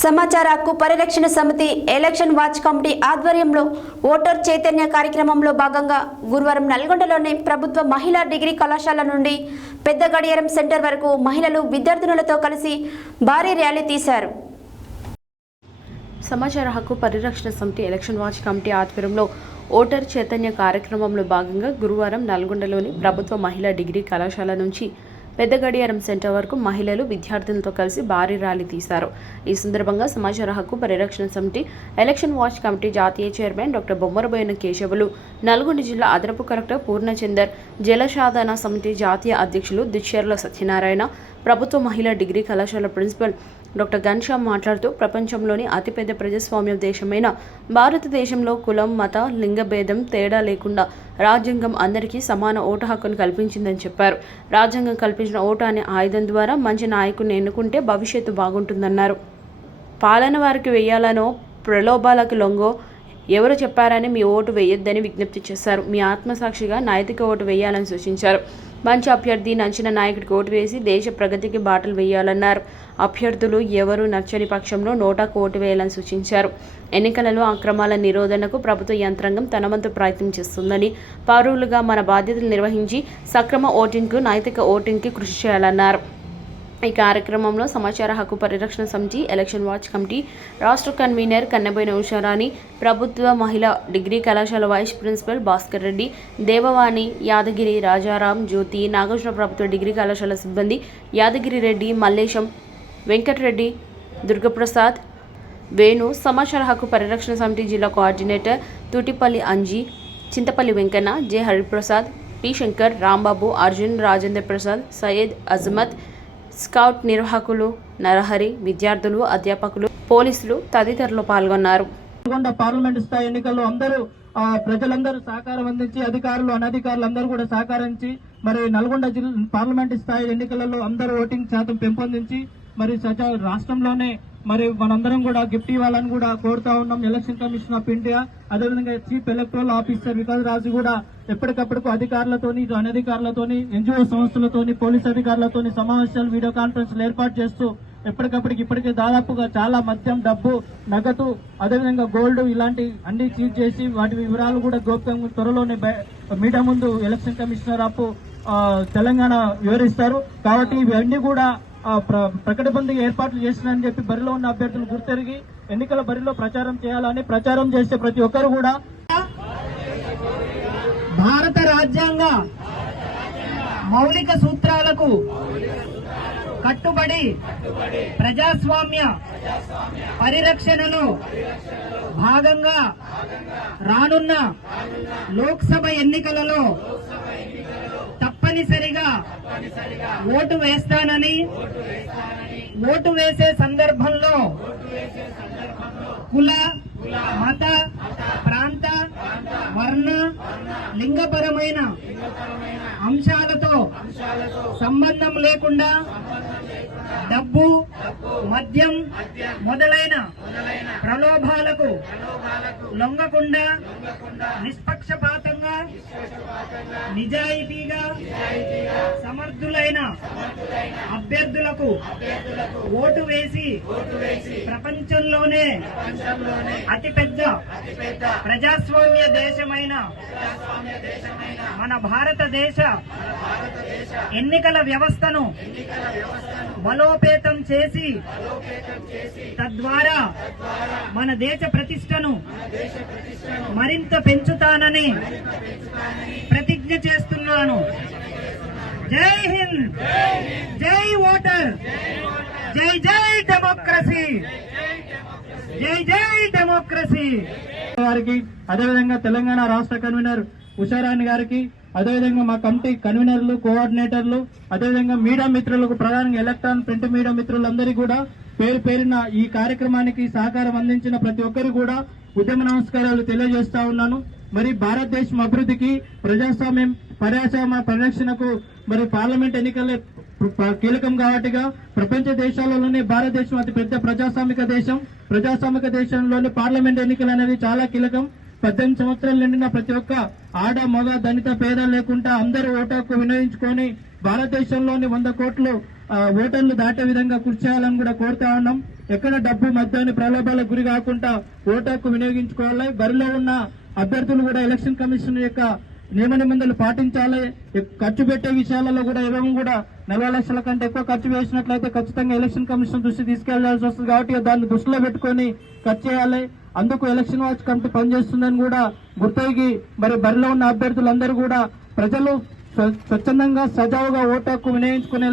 సమాచార హక్కు పరిరక్షణ సమితి ఎలక్షన్ వాచ్ కమిటీ ఆధ్వర్యంలో ఓటర్ చైతన్య కార్యక్రమంలో భాగంగా గురువారం నల్గొండలోని ప్రభుత్వ మహిళా డిగ్రీ కళాశాల నుండి పెద్ద గడియారం సెంటర్ వరకు మహిళలు విద్యార్థినులతో కలిసి భారీ ర్యాలీ తీశారు. సమాచార హక్కు పరిరక్షణ సమితి ఎలక్షన్ వాచ్ కమిటీ ఆధ్వర్యంలో ఓటర్ చైతన్య కార్యక్రమంలో భాగంగా గురువారం నల్గొండలోని ప్రభుత్వ మహిళా డిగ్రీ కళాశాల నుంచి పెద్ద గడియారం సెంటర్ వరకు మహిళలు విద్యార్థులతో కలిసి భారీ ర్యాలీ తీశారు. ఈ సందర్భంగా సమాచార హక్కు పరిరక్షణ సమితి ఎలక్షన్ వాచ్ కమిటీ జాతీయ చైర్మన్ డాక్టర్ బొమ్మరబోయిన కేశవులు నల్గొండ జిల్లా అదనపు కలెక్టర్ పూర్ణచందర్ జలసాధన సమితి జాతీయ అధ్యక్షులు దుశ్చర్ల సత్యనారాయణ ప్రభుత్వ మహిళా డిగ్రీ కళాశాల ప్రిన్సిపల్ డాక్టర్ ఘన్శ్యామ్ మాట్లాడుతూ ప్రపంచంలోని అతిపెద్ద ప్రజాస్వామ్య దేశమైన భారతదేశంలో కులం మత లింగ భేదం తేడా లేకుండా రాజ్యాంగం అందరికీ సమాన ఓటు హక్కును కల్పించిందని చెప్పారు. రాజ్యాంగం కల్పించిన ఓటు అనే ఆయుధం ద్వారా మంచి నాయకుడిని ఎన్నుకుంటే భవిష్యత్తు బాగుంటుందన్నారు. పాలన వారికి వేయాలనో ప్రలోభాలకు లొంగో ఎవరు చెప్పారని మీ ఓటు వేయొద్దని విజ్ఞప్తి చేశారు. మీ ఆత్మసాక్షిగా నైతిక ఓటు వేయాలని సూచించారు. మంచి అభ్యర్థి నచ్చిన నాయకుడికి ఓటు వేసి దేశ ప్రగతికి బాటలు వేయాలన్నారు. అభ్యర్థులు ఎవరు నచ్చని పక్షంలో నోటా ఓటు వేయాలని సూచించారు. ఎన్నికలలో అక్రమాల నిరోధనకు ప్రభుత్వ యంత్రాంగం తనవంతు ప్రయత్నం చేస్తుందని పౌరులుగా మన బాధ్యతలు నిర్వహించి సక్రమ ఓటింగ్కు నైతిక ఓటింగ్కి కృషి చేయాలన్నారు. ఈ కార్యక్రమంలో సమాచార హక్కు పరిరక్షణ సమితి ఎలక్షన్ వాచ్ కమిటీ రాష్ట్ర కన్వీనర్ కన్నబోయిన ఉషారాణి ప్రభుత్వ మహిళా డిగ్రీ కళాశాల వైస్ ప్రిన్సిపల్ భాస్కర్ రెడ్డి దేవవాణి యాదగిరి రాజారాం జ్యోతి నాగార్జున ప్రభుత్వ డిగ్రీ కళాశాల సిబ్బంది యాదగిరి రెడ్డి మల్లేశం వెంకటరెడ్డి దుర్గప్రసాద్ వేణు సమాచార హక్కు పరిరక్షణ సమితి జిల్లా coordinator Thutipalli Anji Chintapalli Venkanna J Hariprasad P Shankar Rambabu Arjun Rajendra Prasad Syed Ajmath scout నిర్వాహకులు నరహరి విద్యార్థులు అధ్యాపకులు పోలీసులు తదితరులు పాల్గొన్నారు. నల్గొండ పార్లమెంట్ స్థాయి ఎన్నికల్లో అందరూ ప్రజలందరూ సహకారం అందించి అధికారులు అనధికారులు అందరూ కూడా సహకరించి మరి నల్గొండ జిల్లా పార్లమెంట్ స్థాయి ఎన్నికలలో అందరూ ఓటింగ్ శాతం పెంపొందించి మరి సజా రాష్ట్రంలోనే మరి మనందరం కూడా గిఫ్ట్ ఇవ్వాలని కూడా కోరుతా ఉన్నాం. ఎలక్షన్ కమిషన్ ఆఫ్ ఇండియా అదేవిధంగా chief electoral officer Vikas Raju కూడా ఎప్పటికప్పుడు అధికారులతోని ఇటు అనధికారులతోని ఎన్జిఓ సంస్థలతోని పోలీస్ అధికారులతోని సమావేశాలు వీడియో కాన్ఫరెన్స్ ఏర్పాటు చేస్తూ ఎప్పటికప్పటికి ఇప్పటికే దాదాపుగా చాలా మద్యం డబ్బు నగదు అదేవిధంగా గోల్డ్ ఇలాంటి అన్ని చీజ్ చేసి వాటి వివరాలు కూడా గోప్యంగా త్వరలోనే మీడియా ముందు ఎలక్షన్ కమిషనర్ ఆఫ్ తెలంగాణ వివరిస్తారు. కాబట్టి ఇవన్నీ కూడా ప్రకట ప్ర- ఏర్పాట్లు చేసినని చెప్పి బరిలో ఉన్న అభ్యర్థులు గుర్తెరిగి ఎన్నికల బరిలో ప్రచారం చేయాలని ప్రచారం చేసే ప్రతి ఒక్కరు కూడా భారత రాజ్యాంగ మౌలిక సూత్రాలకు కట్టుబడి ప్రజాస్వామ్య పరిరక్షణలో భాగంగా రానున్న లోక్సభ ఎన్నికలలో తప్పనిసరిగా ఓటు వేస్తానని ఓటు వేసే సందర్భంలో కుల మత ప్రాంత వర్ణ లింగపరమైన అంశాలతో సంబంధం లేకుండా డబ్బు మద్యం మొదలైన ప్రలోభాలకు లొంగకుండా నిష్పక్షపాతంగా నిజాయితీగా సమర్థులైన అభ్యర్థులకు ఓటు వేసి ప్రపంచంలోనే అతిపెద్ద ప్రజాస్వామ్య దేశమైన మన భారతదేశ ఎన్నికల వ్యవస్థను బలోపేతం చేసి తద్వారా మన దేశ ప్రతిష్టను మరింత పెంచుతానని ప్రతిజ్ఞ చేస్తున్నాను. జై హింద్. జై ఓటర్. జై జై డెమోక్రసీ. జై జై డెమోక్రసీ. వారికి అదేవిధంగా తెలంగాణ రాష్ట్ర కన్వీనర్ ఉషారాణి గారికి అదేవిధంగా మా కమిటీ కన్వీనర్లు కోఆర్డినేటర్లు అదేవిధంగా మీడియా మిత్రులకు ప్రధానంగా ఎలక్ట్రాన్ ప్రింట్ మీడియా మిత్రులందరికీ కూడా పేరు పేరిన ఈ కార్యక్రమానికి సహకారం అందించిన ప్రతి ఒక్కరు కూడా ఉద్యమ నమస్కారాలు తెలియజేస్తా ఉన్నాను. మరి భారతదేశం అభివృద్ధికి ప్రజాస్వామ్యం పర్యాస్వామ్య పరిరక్షణకు మరి పార్లమెంట్ ఎన్నికలే కీలకం కాబట్టిగా ప్రపంచ దేశాలలోనే భారతదేశం అతి పెద్ద ప్రజాస్వామిక దేశం. ప్రజాస్వామిక దేశంలోని పార్లమెంట్ ఎన్నికలు అనేది చాలా కీలకం. పద్దెనిమిది సంవత్సరాలు నిండిన ప్రతి ఒక్క ఆడ మగ దళిత పేద లేకుండా అందరూ ఓటు హక్కు వినియోగించుకొని భారతదేశంలోని వంద కోట్లు ఓటర్లు దాటే విధంగా కృషి చేయాలని కూడా కోరుతా ఉన్నాం. ఎక్కడ డబ్బు మద్యాన్ని ప్రలోభాలకు గురి కాకుండా ఓటు హక్కు వినియోగించుకోవాలి. బరిలో ఉన్న అభ్యర్థులు కూడా ఎలక్షన్ కమిషన్ యొక్క నియమ నిబంధనలు పాటించాలి. ఖర్చు పెట్టే విషయాలలో కూడా ఎవరు కూడా నలభై లక్షల కంటే ఎక్కువ ఖర్చు వేసినట్లయితే ఖచ్చితంగా ఎలక్షన్ కమిషన్ దృష్టి తీసుకెళ్ళాల్సి వస్తుంది కాబట్టి దాన్ని దృష్టిలో పెట్టుకొని ఖర్చు చేయాలి. అందుకు ఎలక్షన్ వాచ్ కమిటీ పనిచేస్తుందని కూడా గుర్తెరిగి మరి బరిలో ఉన్న అభ్యర్థులందరూ కూడా ప్రజలు స్వచ్ఛందంగా సజావుగా ఓటు హక్కు వినియోగించుకునే